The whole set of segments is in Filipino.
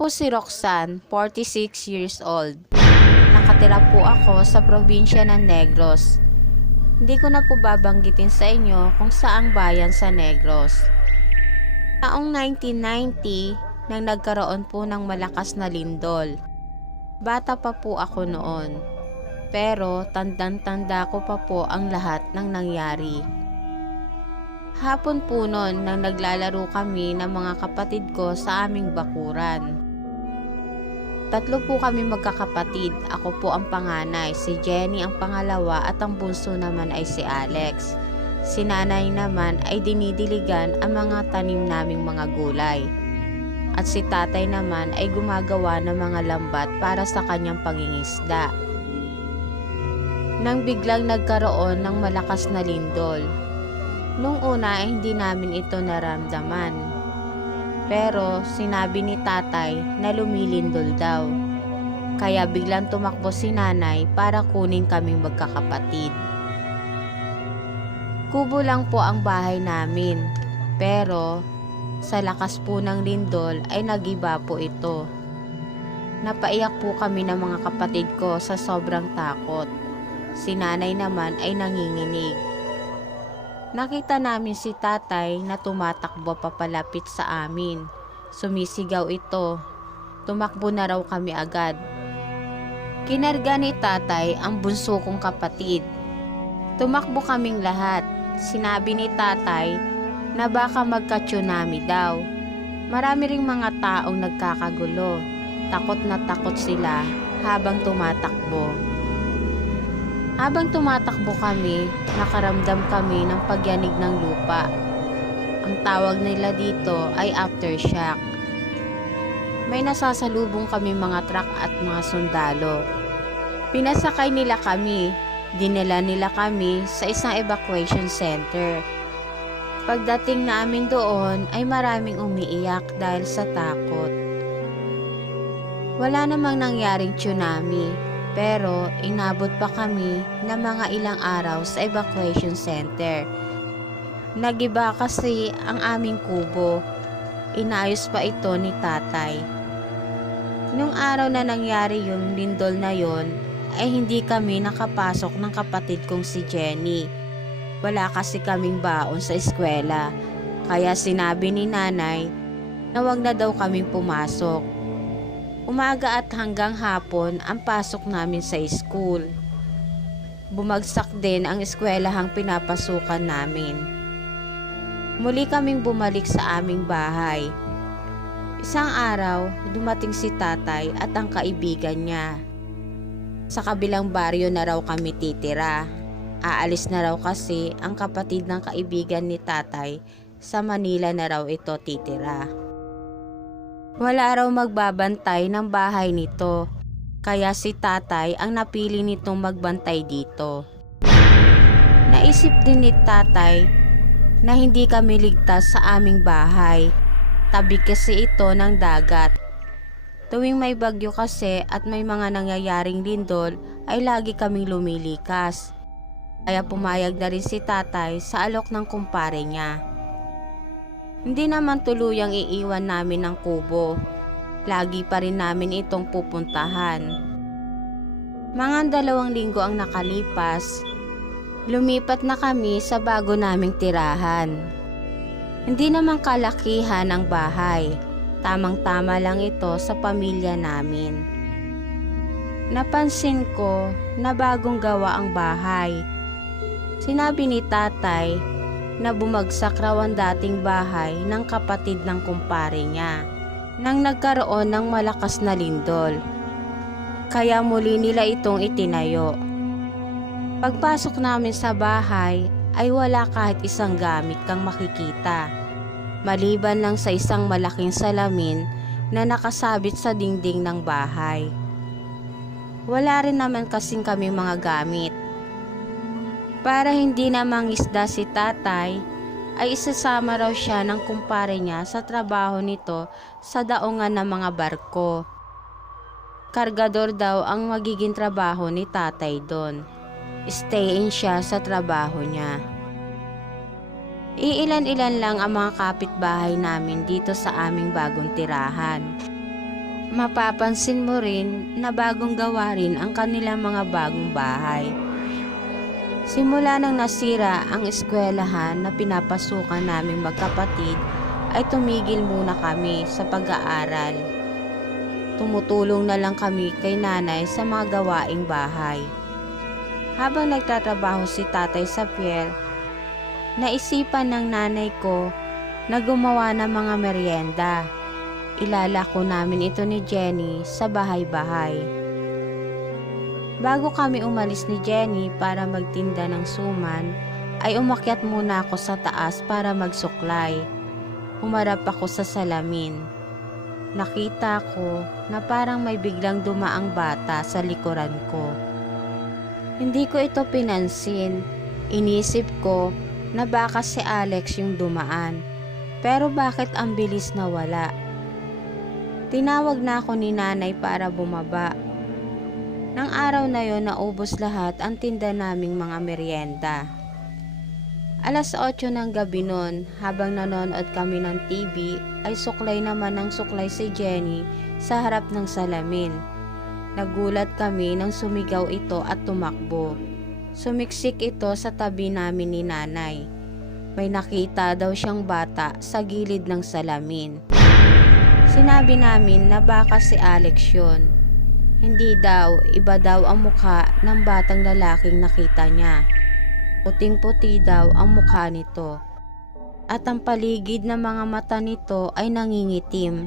po si Roxanne, 46 years old. Nakatira po ako sa probinsya ng Negros. Hindi ko na po babanggitin sa inyo kung saang bayan sa Negros. Taong 1990 nang nagkaroon po ng malakas na lindol. Bata pa po ako noon. Pero tandang-tanda ko pa po ang lahat ng nangyari. Hapon po noon nang naglalaro kami ng mga kapatid ko sa aming bakuran. Tatlo po kami magkakapatid. Ako po ang panganay, si Jenny ang pangalawa at ang bunso naman ay si Alex. Si nanay naman ay dinidiligan ang mga tanim naming mga gulay. At si tatay naman ay gumagawa ng mga lambat para sa kanyang pangingisda. Nang biglang nagkaroon ng malakas na lindol, Nung una ay hindi namin ito naramdaman. Pero sinabi ni tatay na lumilindol daw. Kaya biglang tumakbo si nanay para kunin kaming magkakapatid. Kubo lang po ang bahay namin. Pero sa lakas po ng lindol ay nagiba po ito. Napaiyak po kami ng mga kapatid ko sa sobrang takot. Si nanay naman ay nanginginig. Nakita namin si tatay na tumatakbo papalapit sa amin. Sumisigaw ito. Tumakbo na raw kami agad. Kinarga ni tatay ang bunso kong kapatid. Tumakbo kaming lahat. Sinabi ni tatay na baka magka-tsunami daw. Marami ring mga taong nagkakagulo. Takot na takot sila habang tumatakbo. Habang tumatakbo kami, nakaramdam kami ng pagyanig ng lupa. Ang tawag nila dito ay aftershock. May nasasalubong kami mga truck at mga sundalo. Pinasakay nila kami, dinala nila kami sa isang evacuation center. Pagdating namin doon ay maraming umiiyak dahil sa takot. Wala namang nangyaring tsunami, pero inabot pa kami ng mga ilang araw sa evacuation center. Nagiba kasi ang aming kubo. Inayos pa ito ni tatay. Nung araw na nangyari yung lindol na yon, ay hindi kami nakapasok ng kapatid kong si Jenny. Wala kasi kaming baon sa eskwela. Kaya sinabi ni nanay na wag na daw kaming pumasok. Umaga at hanggang hapon ang pasok namin sa school. Bumagsak din ang eskwelahang pinapasukan namin. Muli kaming bumalik sa aming bahay. Isang araw, dumating si tatay at ang kaibigan niya. Sa kabilang baryo na raw kami titira. Aalis na raw kasi ang kapatid ng kaibigan ni tatay sa Manila na raw ito titira. Wala raw magbabantay ng bahay nito. Kaya si tatay ang napili nitong magbantay dito. Naisip din ni tatay na hindi kami ligtas sa aming bahay. Tabi kasi ito ng dagat. Tuwing may bagyo kasi at may mga nangyayaring lindol ay lagi kaming lumilikas. Kaya pumayag na rin si tatay sa alok ng kumpare niya. Hindi naman tuluyang iiwan namin ang kubo. Lagi pa rin namin itong pupuntahan. Mga dalawang linggo ang nakalipas, lumipat na kami sa bago naming tirahan. Hindi naman kalakihan ang bahay. Tamang-tama lang ito sa pamilya namin. Napansin ko na bagong gawa ang bahay. Sinabi ni tatay na bumagsak raw ang dating bahay ng kapatid ng kumpare niya nang nagkaroon ng malakas na lindol. Kaya muli nila itong itinayo. Pagpasok namin sa bahay ay wala kahit isang gamit kang makikita. Maliban lang sa isang malaking salamin na nakasabit sa dingding ng bahay. Wala rin naman kasing kami mga gamit. Para hindi na mangisda si tatay, ay isasama raw siya ng kumpare niya sa trabaho nito sa daungan ng mga barko. Kargador daw ang magiging trabaho ni tatay doon. Stay in siya sa trabaho niya. Iilan-ilan lang ang mga kapitbahay namin dito sa aming bagong tirahan. Mapapansin mo rin na bagong gawa rin ang kanilang mga bagong bahay. Simula nang nasira ang eskwelahan na pinapasukan naming magkapatid, ay tumigil muna kami sa pag-aaral. Tumutulong na lang kami kay nanay sa mga gawaing bahay. Habang nagtatrabaho si tatay sa pier, naisipan ng nanay ko na gumawa ng mga merienda. Ilalako namin ito ni Jenny sa bahay-bahay. Bago kami umalis ni Jenny para magtinda ng suman, ay umakyat muna ako sa taas para magsuklay. Humarap ako sa salamin. Nakita ko na parang may biglang dumaang bata sa likuran ko. Hindi ko ito pinansin. Inisip ko na baka si Alex yung dumaan. Pero bakit ang bilis na wala? Tinawag na ako ni nanay para bumaba. Nang araw na yon naubos lahat ang tinda naming mga merienda. Alas 8 ng gabi noon, habang nanonood kami ng TV, ay suklay naman ng suklay si Jenny sa harap ng salamin. Nagulat kami nang sumigaw ito at tumakbo. Sumiksik ito sa tabi namin ni nanay. May nakita daw siyang bata sa gilid ng salamin. Sinabi namin na baka si Alex yun. Hindi daw, iba daw ang mukha ng batang lalaking nakita niya. Puting-puti daw ang mukha nito. At ang paligid ng mga mata nito ay nangingitim.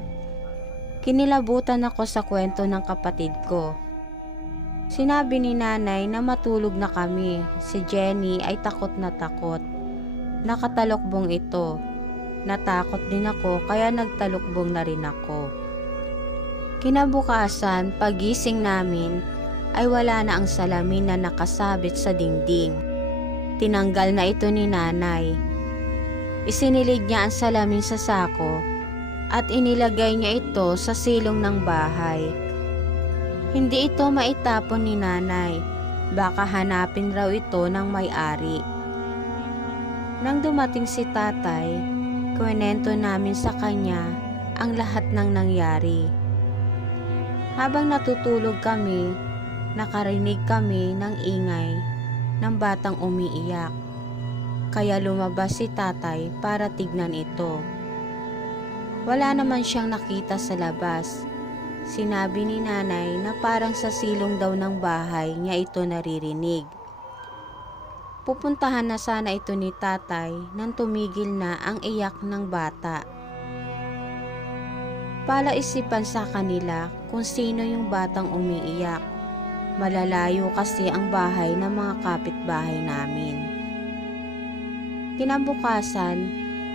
Kinilabutan ako sa kwento ng kapatid ko. Sinabi ni nanay na matulog na kami. Si Jenny ay takot na takot. Nakatalokbong ito. Natakot din ako kaya nagtalukbong na rin ako. Kinabukasan, pagising namin, ay wala na ang salamin na nakasabit sa dingding. Tinanggal na ito ni nanay. Isinilig niya ang salamin sa sako at inilagay niya ito sa silong ng bahay. Hindi ito maitapon ni nanay. Baka hanapin raw ito ng may-ari. Nang dumating si tatay, Kwento namin sa kanya ang lahat ng nangyari. Habang natutulog kami, nakarinig kami ng ingay ng batang umiiyak. Kaya lumabas si tatay para tignan ito. Wala naman siyang nakita sa labas. Sinabi ni nanay na parang sa silong daw ng bahay niya ito naririnig. Pupuntahan na sana ito ni tatay nang tumigil na ang iyak ng bata. Palaisipan sa kanila kung sino yung batang umiiyak. Malalayo kasi ang bahay ng mga kapitbahay namin. Kinabukasan,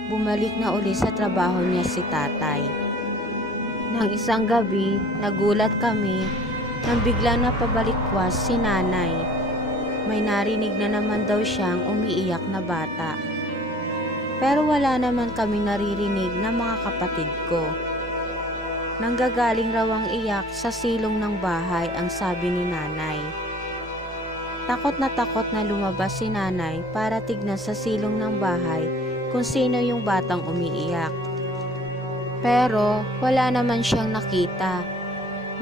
bumalik na uli sa trabaho niya si tatay. Nang isang gabi, nagulat kami nang bigla na pabalikwas si nanay may narinig na naman daw siyang umiiyak na bata. Pero wala naman kaming naririnig ng mga kapatid ko. Nanggagaling raw ang iyak sa silong ng bahay ang sabi ni nanay. Takot na takot na lumabas si nanay para tignan sa silong ng bahay kung sino yung batang umiiyak. Pero wala naman siyang nakita.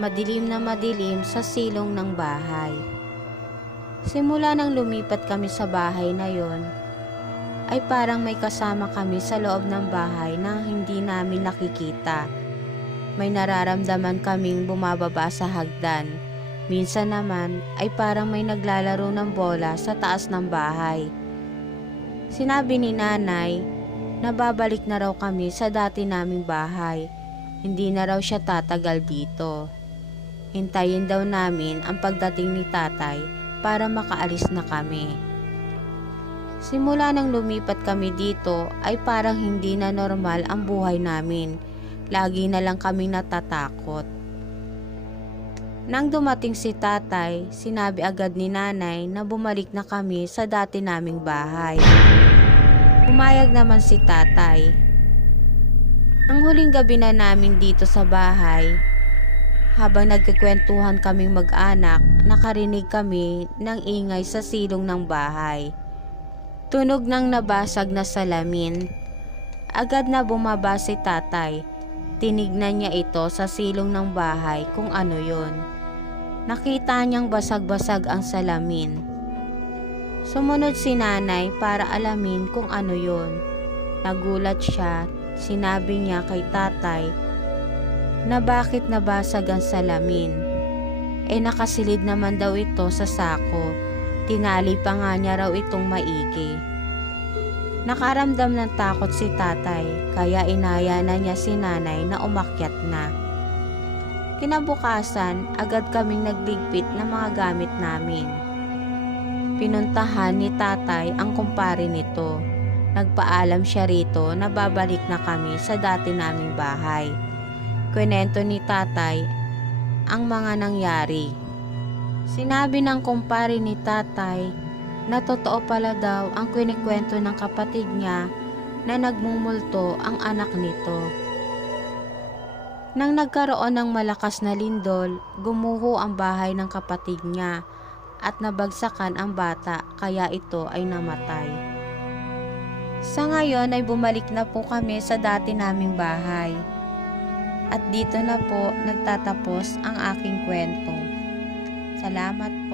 Madilim na madilim sa silong ng bahay. Simula nang lumipat kami sa bahay na yon, ay parang may kasama kami sa loob ng bahay na hindi namin nakikita. May nararamdaman kaming bumababa sa hagdan. Minsan naman ay parang may naglalaro ng bola sa taas ng bahay. Sinabi ni nanay na babalik na raw kami sa dati naming bahay. Hindi na raw siya tatagal dito. Hintayin daw namin ang pagdating ni tatay para makaalis na kami. Simula nang lumipat kami dito ay parang hindi na normal ang buhay namin. Lagi na lang kaming natatakot. Nang dumating si tatay, sinabi agad ni nanay na bumalik na kami sa dati naming bahay. Umayag naman si tatay. Ang huling gabi na namin dito sa bahay, habang nagkikwentuhan kaming mag-anak, nakarinig kami ng ingay sa silong ng bahay. Tunog ng nabasag na salamin. Agad na bumaba si tatay. Tinignan niya ito sa silong ng bahay kung ano yon. Nakita niyang basag-basag ang salamin. Sumunod si nanay para alamin kung ano yon. Nagulat siya, sinabi niya kay tatay na bakit nabasag ang salamin. E nakasilid naman daw ito sa sako. Tinali pa nga niya raw itong maigi. Nakaramdam ng takot si tatay, kaya inaya na niya si nanay na umakyat na. Kinabukasan, agad kaming nagligpit ng mga gamit namin. Pinuntahan ni tatay ang kumpare nito. Nagpaalam siya rito na babalik na kami sa dati naming bahay. Kwenento ni tatay ang mga nangyari. Sinabi ng kumpare ni tatay na totoo pala daw ang kwinikwento ng kapatid niya na nagmumulto ang anak nito. Nang nagkaroon ng malakas na lindol, gumuho ang bahay ng kapatid niya at nabagsakan ang bata kaya ito ay namatay. Sa ngayon ay bumalik na po kami sa dati naming bahay. At dito na po nagtatapos ang aking kwento. Salamat po.